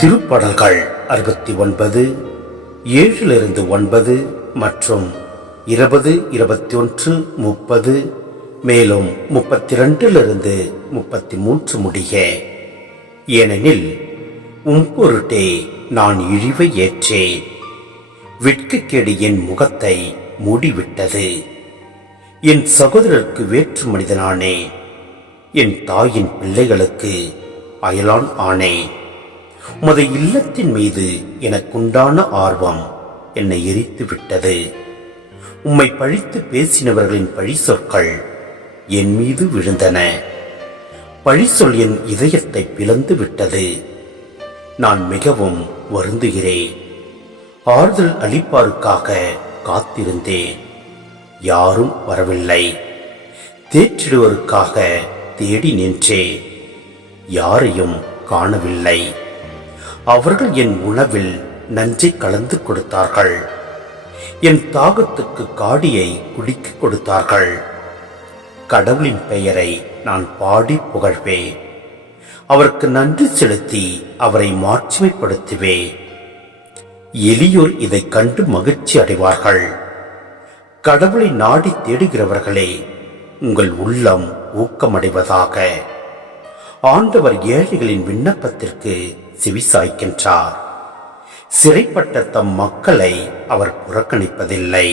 திருப்பாடல்கள் 69 7-9 மற்றும் 20, 21, 30 மேலும் 32-33 முடிய. ஏனெனில் பொருட்டே நான் இழிவை ஏற்றேன், வெட்கக்கேடு என் முகத்தை மூடிவிட்டது. என் சகோதரருக்கு வேற்று மனிதனானே, என் தாயின் பிள்ளைகளுக்கு அயலான் ஆனேன். உமது இல்லத்தின் மீது எனக்குண்டான ஆர்வம் என்னை எரித்து விட்டது. உம்மை பழித்து பேசினவர்களின் பழி சொற்கள் என் மீது விழுந்தன. பழி சொல் என் இதயத்தை பிளந்து விட்டது. நான் மிகவும் வருந்துகிறேன். ஆறுதல் அளிப்பாருக்காக காத்திருந்தேன், யாரும் வரவில்லை. தேற்றிடுவருக்காக தேடி நின்றேன், யாரையும் காணவில்லை. அவர்கள் என் உணவில் நஞ்சை கலந்து கொடுத்தார்கள், என் தாகத்துக்கு காடியை குடிக்க கொடுத்தார்கள். கடவுளின் பெயரை நான் பாடி புகழ்வேன், அவருக்கு நன்றி செலுத்தி அவரை மாட்சிமைப்படுத்துவேன். எளியோர் இதை கண்டு மகிழ்ச்சி அடைவார்கள். கடவுளை நாடி தேடுகிறவர்களே, உங்கள் உள்ளம் ஊக்கமடைவதாக. ஆண்டவர் ஏழைகளின் விண்ணப்பத்திற்கு செவிசாய்க்கின்றார். சிறைப்பட்ட தம் மக்களை அவர் புறக்கணிப்பதில்லை.